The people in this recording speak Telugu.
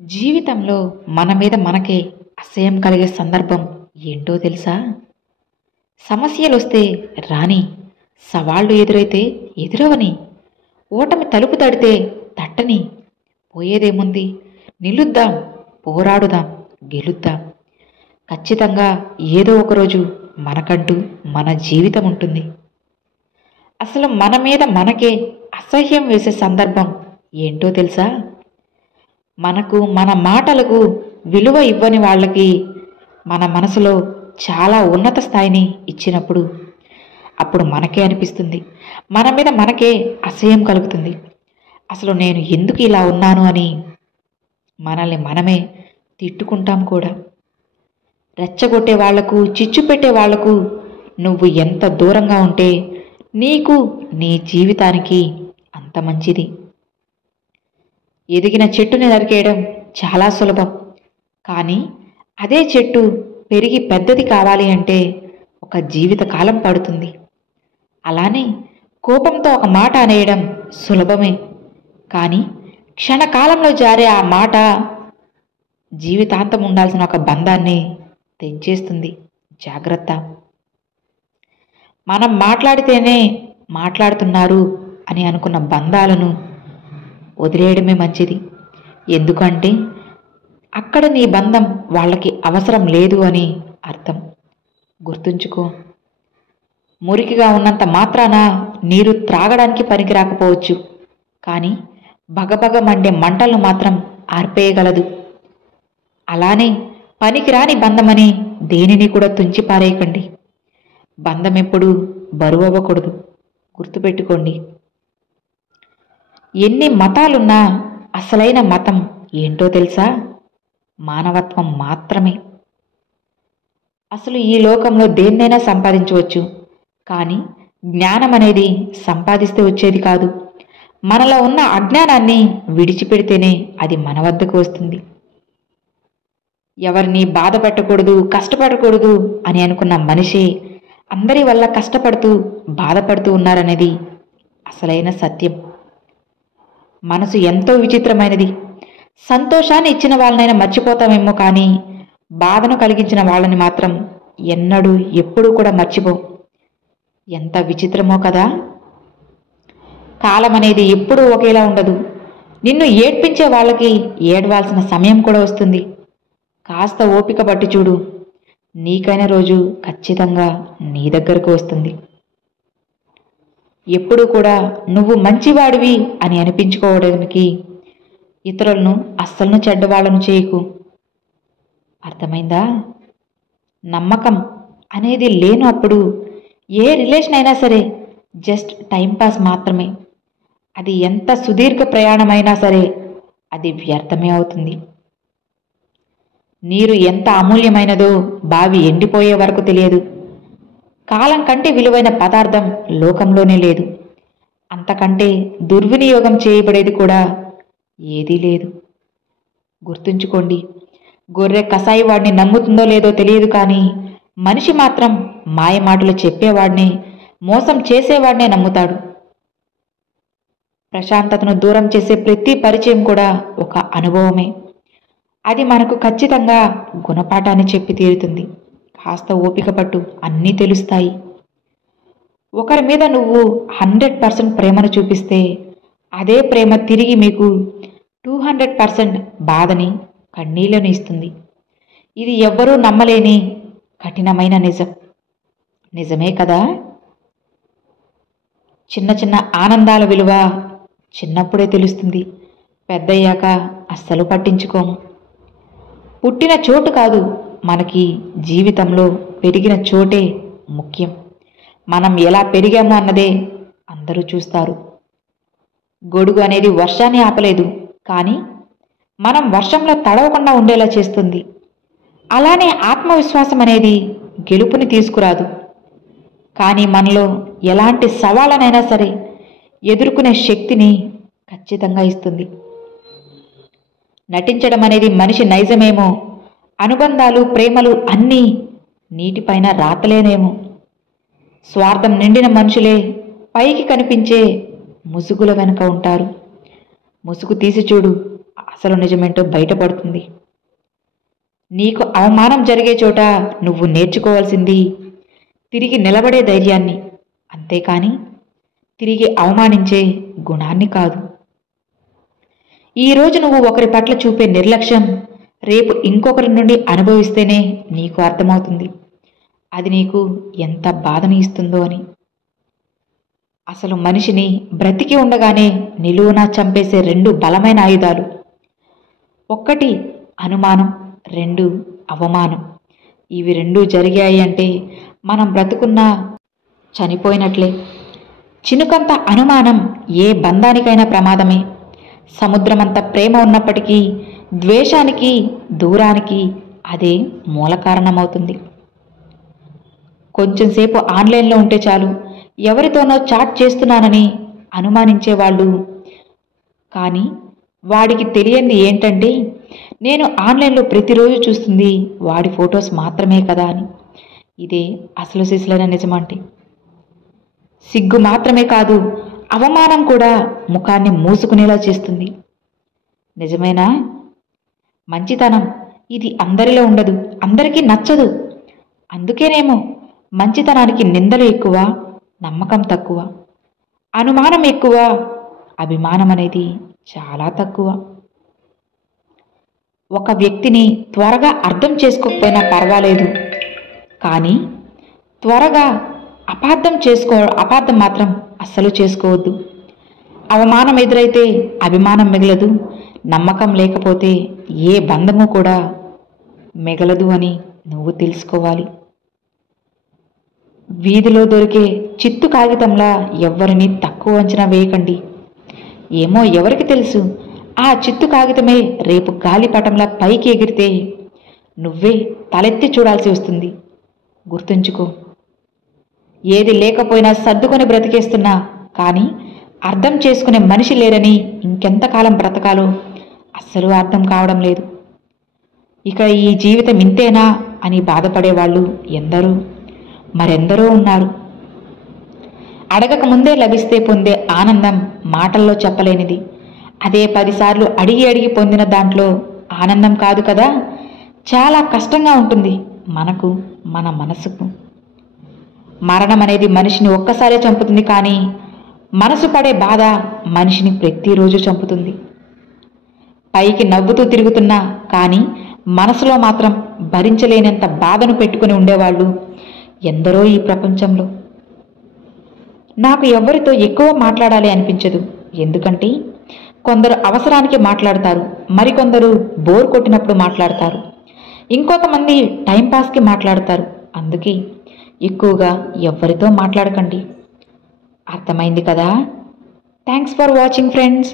జీవితంలో మన మీద మనకే అసహ్యం కలిగే సందర్భం ఏంటో తెలుసా? సమస్యలొస్తే రాని, సవాళ్లు ఎదురైతే ఎదురవని, ఓటమి తలుపు తడితే తట్టని, పోయేదేముంది, నిలుద్దాం, పోరాడుదాం, గెలుద్దాం. ఖచ్చితంగా ఏదో ఒకరోజు మనకంటూ మన జీవితం ఉంటుంది. అసలు మన మీద మనకే అసహ్యం వేసే సందర్భం ఏంటో తెలుసా? మనకు మన మాటలకు విలువ ఇవ్వని వాళ్ళకి మన మనసులో చాలా ఉన్నత స్థాయిని ఇచ్చినప్పుడు అప్పుడు మనకే అనిపిస్తుంది, మన మీద మనకే అసహ్యం కలుగుతుంది. అసలు నేను ఎందుకు ఇలా ఉన్నాను అని మనల్ని మనమే తిట్టుకుంటాం కూడా. రెచ్చగొట్టే వాళ్లకు, చిచ్చు పెట్టే వాళ్లకు నువ్వు ఎంత దూరంగా ఉంటే నీకు, నీ జీవితానికి అంత మంచిది. ఎదిగిన చెట్టుని నరికేయడం చాలా సులభం, కానీ అదే చెట్టు పెరిగి పెద్దది కావాలి అంటే ఒక జీవితకాలం పడుతుంది. అలానే కోపంతో ఒక మాట అనేయడం సులభమే, కానీ క్షణకాలంలో జారే ఆ మాట జీవితాంతం ఉండాల్సిన ఒక బంధాన్ని తెంచేస్తుంది. జాగ్రత్త. మనం మాట్లాడితేనే మాట్లాడుతున్నారు అని అనుకున్న బంధాలను వదిలేయడమే మంచిది. ఎందుకంటే అక్కడ నీ బంధం వాళ్ళకి అవసరం లేదు అని అర్థం. గుర్తుంచుకో, మురికిగా ఉన్నంత మాత్రాన నీరు త్రాగడానికి పనికి రాకపోవచ్చు, కానీ బగబగ మండే మంటలను మాత్రం ఆర్పేయగలదు. అలానే పనికిరాని బంధమని దేనిని కూడా తుంచి పారేయకండి. బంధం ఎప్పుడూ బరువవ్వకూడదు. గుర్తుపెట్టుకోండి. ఎన్ని మతాలున్నా అసలైన మతం ఏంటో తెలుసా? మానవత్వం మాత్రమే. అసలు ఈ లోకంలో దేన్నైనా సంపాదించవచ్చు, కానీ జ్ఞానం అనేది సంపాదిస్తే వచ్చేది కాదు. మనలో ఉన్న అజ్ఞానాన్ని విడిచిపెడితేనే అది మన వద్దకు వస్తుంది. ఎవరిని బాధ పెట్టకూడదు, కష్టపడకూడదు అని అనుకున్న మనిషి అందరి వల్ల కష్టపడుతూ బాధపడుతూ ఉన్నారనేది అసలైన సత్యం. మనసు ఎంతో విచిత్రమైనది. సంతోషాన్ని ఇచ్చిన వాళ్ళనైనా మర్చిపోతామేమో, కానీ బాధను కలిగించిన వాళ్ళని మాత్రం ఎన్నడూ ఎప్పుడూ కూడా మర్చిపో. ఎంత విచిత్రమో కదా. కాలం అనేది ఎప్పుడూ ఒకేలా ఉండదు. నిన్ను ఏడ్పించే వాళ్ళకి ఏడవాల్సిన సమయం కూడా వస్తుంది. కాస్త ఓపిక పట్టి చూడు, నీకైన రోజు ఖచ్చితంగా నీ దగ్గరకు వస్తుంది. ఎప్పుడు కూడా నువ్వు మంచివాడివి అని అనిపించుకోవడానికి ఇతరులను అస్సలను చెడ్డవాళ్ళను చేయకు. అర్థమైందా? నమ్మకం అనేది లేనప్పుడు ఏ రిలేషన్ అయినా సరే జస్ట్ టైంపాస్ మాత్రమే. అది ఎంత సుదీర్ఘ ప్రయాణమైనా సరే అది వ్యర్థమే అవుతుంది. నీరు ఎంత అమూల్యమైనదో బావి ఎండిపోయే వరకు తెలియదు. కాలం కంటే విలువైన పదార్థం లోకంలోనే లేదు. అంతకంటే దుర్వినియోగం చేయబడేది కూడా ఏదీ లేదు. గుర్తుంచుకోండి, గొర్రె కసాయి వాడిని నమ్ముతుందో లేదో తెలియదు, కానీ మనిషి మాత్రం మాయ మాటలు చెప్పేవాడినే, మోసం చేసేవాడినే నమ్ముతాడు. ప్రశాంతతను దూరం చేసే ప్రతి పరిచయం కూడా ఒక అనుభవమే. అది మనకు ఖచ్చితంగా గుణపాఠాన్ని చెప్పి తీరుతుంది. కాస్త ఓపిక పట్టు, అన్నీ తెలుస్తాయి. ఒకరి మీద నువ్వు 100% ప్రేమను చూపిస్తే అదే ప్రేమ తిరిగి మీకు 200% బాధని, కన్నీళ్లను ఇస్తుంది. ఇది ఎవ్వరూ నమ్మలేని కఠినమైన నిజం. నిజమే కదా. చిన్న చిన్న ఆనందాల విలువ చిన్నప్పుడే తెలుస్తుంది, పెద్దయ్యాక అస్సలు పట్టించుకోము. పుట్టిన చోటు కాదు, మనకి జీవితంలో పెరిగిన చోటే ముఖ్యం. మనం ఎలా పెరిగామో అన్నదే అందరూ చూస్తారు. గొడుగు అనేది వర్షాన్ని ఆపలేదు, కానీ మనం వర్షంలో తడవకుండా ఉండేలా చేస్తుంది. అలానే ఆత్మవిశ్వాసం అనేది గెలుపుని తీసుకురాదు, కానీ మనలో ఎలాంటి సవాళ్ళనైనా సరే ఎదుర్కొనే శక్తిని ఖచ్చితంగా ఇస్తుంది. నటించడం అనేది మనిషి నైజమేమో, అనుబంధాలు, ప్రేమలు అన్నీ నీటిపైన రాతలేనేమో. స్వార్థం నిండిన మనుషులే పైకి కనిపించే ముసుగుల వెనుక ఉంటారు. ముసుగు తీసి చూడు, అసలు నిజమేంటో బయటపడుతుంది. నీకు అవమానం జరిగే చోట నువ్వు నేర్చుకోవాల్సింది తిరిగి నిలబడే ధైర్యాన్ని, అంతేకాని తిరిగి అవమానించే గుణాన్ని కాదు. ఈరోజు నువ్వు ఒకరి పట్ల చూపే నిర్లక్ష్యం రేపు ఇంకొకరి నుండి అనుభవిస్తేనే నీకు అర్థమవుతుంది అది నీకు ఎంత బాధని ఇస్తుందో అని. అసలు మనిషిని బ్రతికి ఉండగానే నిలువునా చంపేసే 2 బలమైన ఆయుధాలు, ఒక్కటి అనుమానం, 2 అవమానం. ఇవి 2 జరిగాయి అంటే మనం బ్రతుకున్నా చనిపోయినట్లే. చినుకంత అనుమానం ఏ బంధానికైనా ప్రమాదమే. సముద్రమంత ప్రేమ ఉన్నప్పటికీ ద్వేషానికి, దూరానికి అదే మూల కారణమవుతుంది. కొంచెంసేపు ఆన్లైన్లో ఉంటే చాలు ఎవరితోనో చాట్ చేస్తున్నానని అనుమానించేవాళ్ళు. కానీ వాడికి తెలియంది ఏంటంటే నేను ఆన్లైన్లో ప్రతిరోజు చూస్తుంది వాడి ఫొటోస్ మాత్రమే కదా అని. ఇదే అసలు సిసలైన నిజమంటే. సిగ్గు మాత్రమే కాదు, అవమానం కూడా ముఖాన్ని మూసుకునేలా చేస్తుంది. నిజమేనా? మంచితనం ఇది అందరిలో ఉండదు, అందరికీ నచ్చదు. అందుకేనేమో మంచితనానికి నిందలు ఎక్కువ, నమ్మకం తక్కువ, అనుమానం ఎక్కువ, అభిమానం అనేది చాలా తక్కువ. ఒక వ్యక్తిని త్వరగా అర్థం చేసుకోకపోయినా పర్వాలేదు, కానీ త్వరగా అపార్థం మాత్రం అస్సలు చేసుకోవద్దు. అవమానం ఎదురైతే అభిమానం మిగలదు, నమ్మకం లేకపోతే ఏ బంధము కూడా మిగలదు అని నువ్వు తెలుసుకోవాలి. వీధిలో దొరికే చిత్తు కాగితంలా ఎవ్వరిని తక్కువ అంచనా వేయకండి. ఏమో ఎవరికి తెలుసు, ఆ చిత్తు కాగితమే రేపు గాలిపటంలా పైకి ఎగిరితే నువ్వే తలెత్తి చూడాల్సి వస్తుంది. గుర్తుంచుకో. ఏది లేకపోయినా సర్దుకొని బ్రతికేస్తున్నా కానీ అర్థం చేసుకునే మనిషి లేరని ఇంకెంతకాలం బ్రతకాలో అస్సలు అర్థం కావడం లేదు. ఇక ఈ జీవితం ఇంతేనా అని బాధపడేవాళ్ళు మరెందరో ఉన్నారు. అడగక ముందే లభిస్తే పొందే ఆనందం మాటల్లో చెప్పలేనిది. అదే 10 సార్లు అడిగి పొందిన దాంట్లో ఆనందం కాదు కదా, చాలా కష్టంగా ఉంటుంది మనకు, మన మనసుకు. మరణం అనేది మనిషిని ఒక్కసారే చంపుతుంది, కానీ మనసు పడే బాధ మనిషిని ప్రతిరోజు చంపుతుంది. పైకి నవ్వుతూ తిరుగుతున్నా కానీ మనసులో మాత్రం భరించలేనంత బాధను పెట్టుకుని ఉండేవాళ్ళు ఎందరో ఈ ప్రపంచంలో. నాకు ఎవరితో ఎక్కువ మాట్లాడాలి అనిపించదు. ఎందుకంటే కొందరు అవసరానికి మాట్లాడతారు, మరికొందరు బోర్ కొట్టినప్పుడు మాట్లాడతారు, ఇంకొంతమంది టైంపాస్కి మాట్లాడతారు. అందుకే ఎక్కువగా ఎవరితో మాట్లాడకండి. అర్థమైంది కదా? Thanks for watching friends.